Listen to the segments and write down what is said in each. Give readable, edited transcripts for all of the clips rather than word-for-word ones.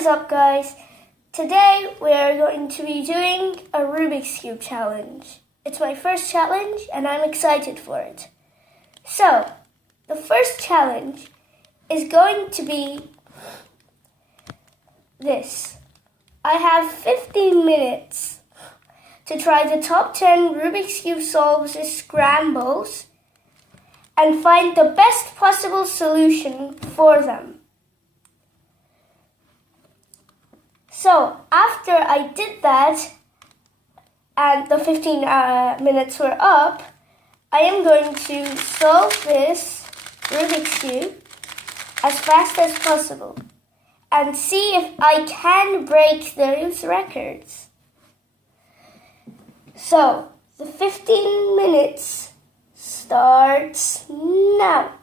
is up, guys? Today we are going to be doing a Rubik's Cube challenge. It's my first challenge and I'm excited for it. So, the first challenge is going to be this. I have 15 minutes to try the top 10 Rubik's Cube solves as scrambles and find the best possible solution for them. So, after I did that, and the 15 minutes were up, I am going to solve this Rubik's Cube as fast as possible and see if I can break those records. So, the 15 minutes starts now.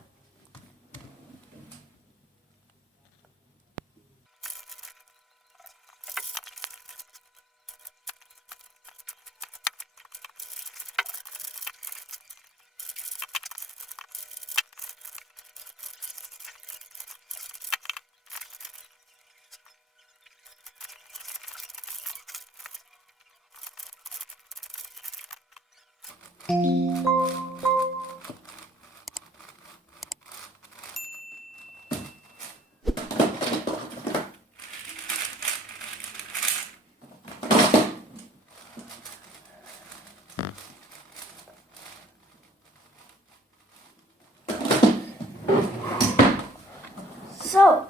So,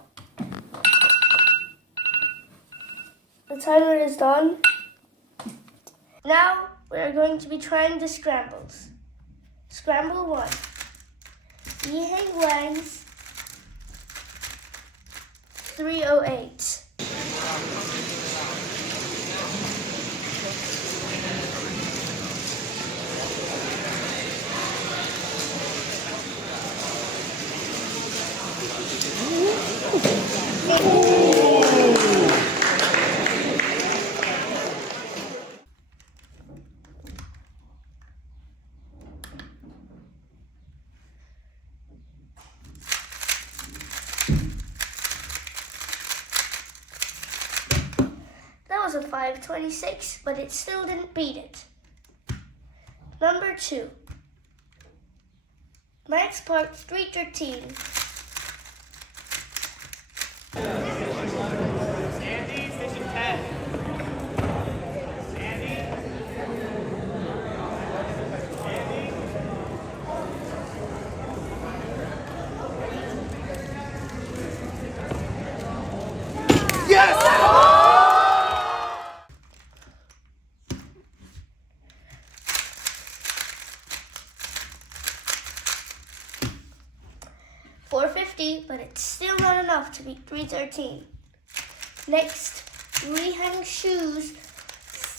the timer is done. Now we are going to be trying the scrambles. Scramble 1. Yiheng Wang's 308. That was a 526, but it still didn't beat it. Number 2. Max Park 313. Sandy, fishing 10. Sandy. Yes! 450, but it's still not enough to beat 313. Next, Ruihang Xu's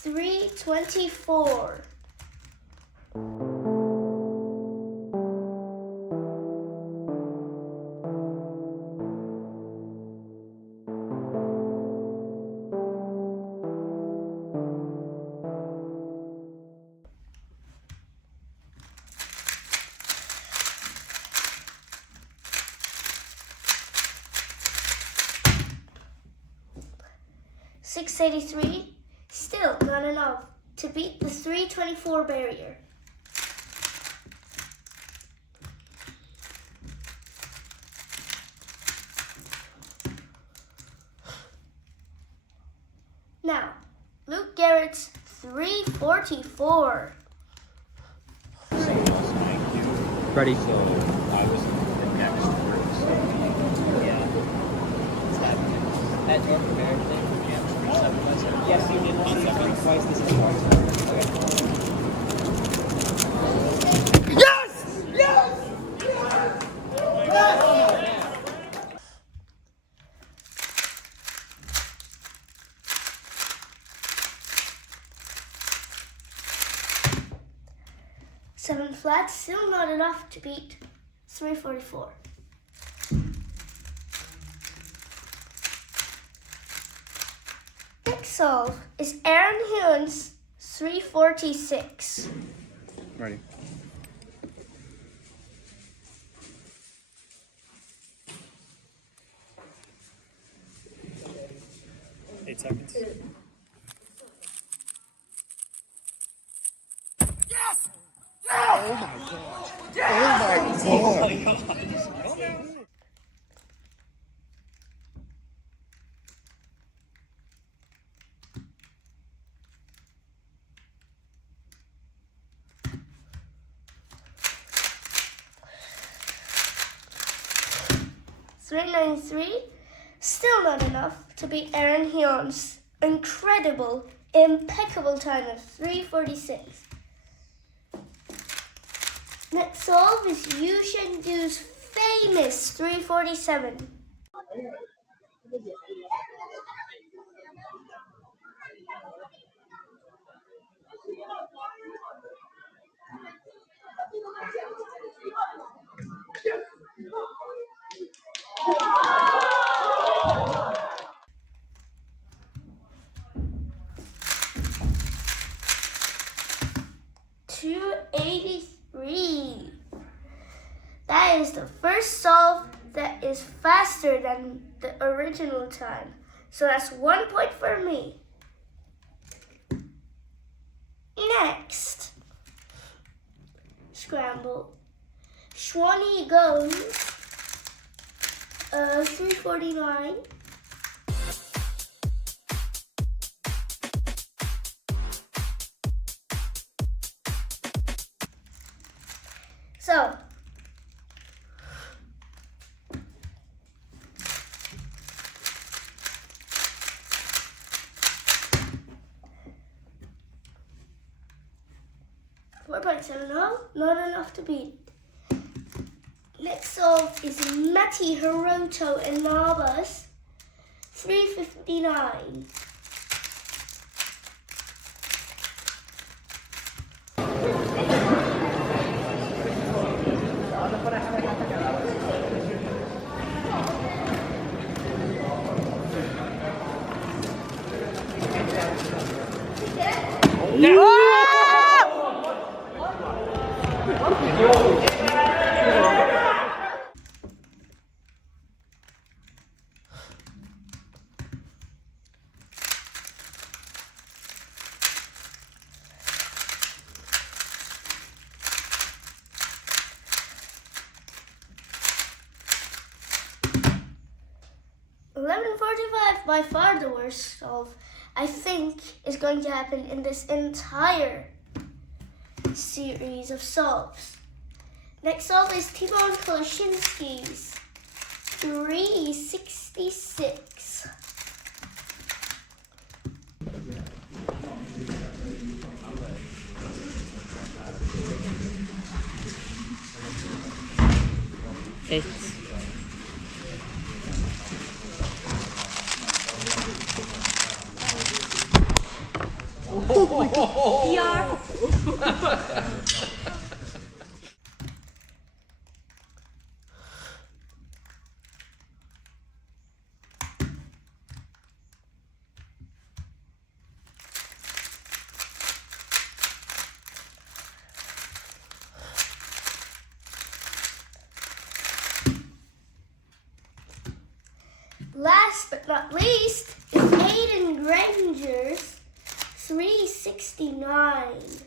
324. $683, still not enough to beat the 324 barrier. Now, Luke Garrett's 344. Ready? So I was next. Yeah. That North American thing from Jam 717. Yes, you did one twice this time. Okay. Yes! Yes! Seven flats, still not enough to beat 344. Next solve is Aaron Huon's 346. Ready? 8 seconds. Yes! Oh my gosh. Oh my gosh. 393, still not enough to beat Aaron Hyun's incredible, impeccable time of 3:46. Next solve is Yiheng Wang's famous 3:47. That is the first solve that is faster than the original time. So that's 1 point for me. Next, scramble. Shwani goes 3:49. So, not enough to beat. Next solve is Mati Hiroto and Navas, 3:59. By far the worst solve I think is going to happen in this entire series of solves. Next solve is Timon Koloshinsky's 3:66. Last but not least is Aiden Granger's 3:69.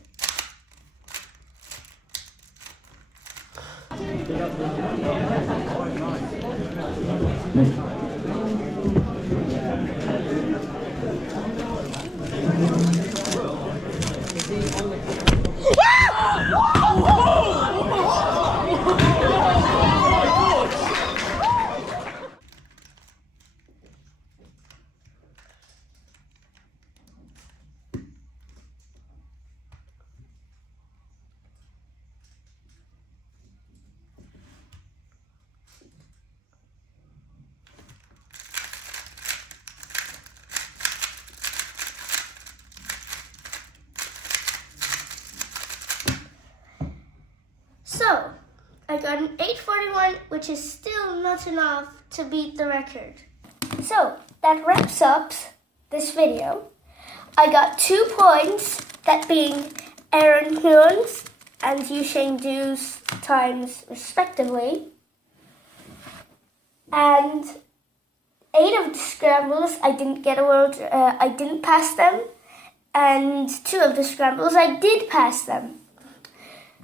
So, I got an 8:41, which is still not enough to beat the record. So, that wraps up this video. I got 2 points, that being Aaron Hyun's and Yiheng Wang's times respectively. And 8 of the scrambles I didn't get a world, I didn't pass them, and 2 of the scrambles I did pass them.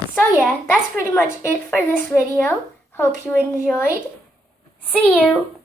So yeah, that's pretty much it for this video. Hope you enjoyed. See you!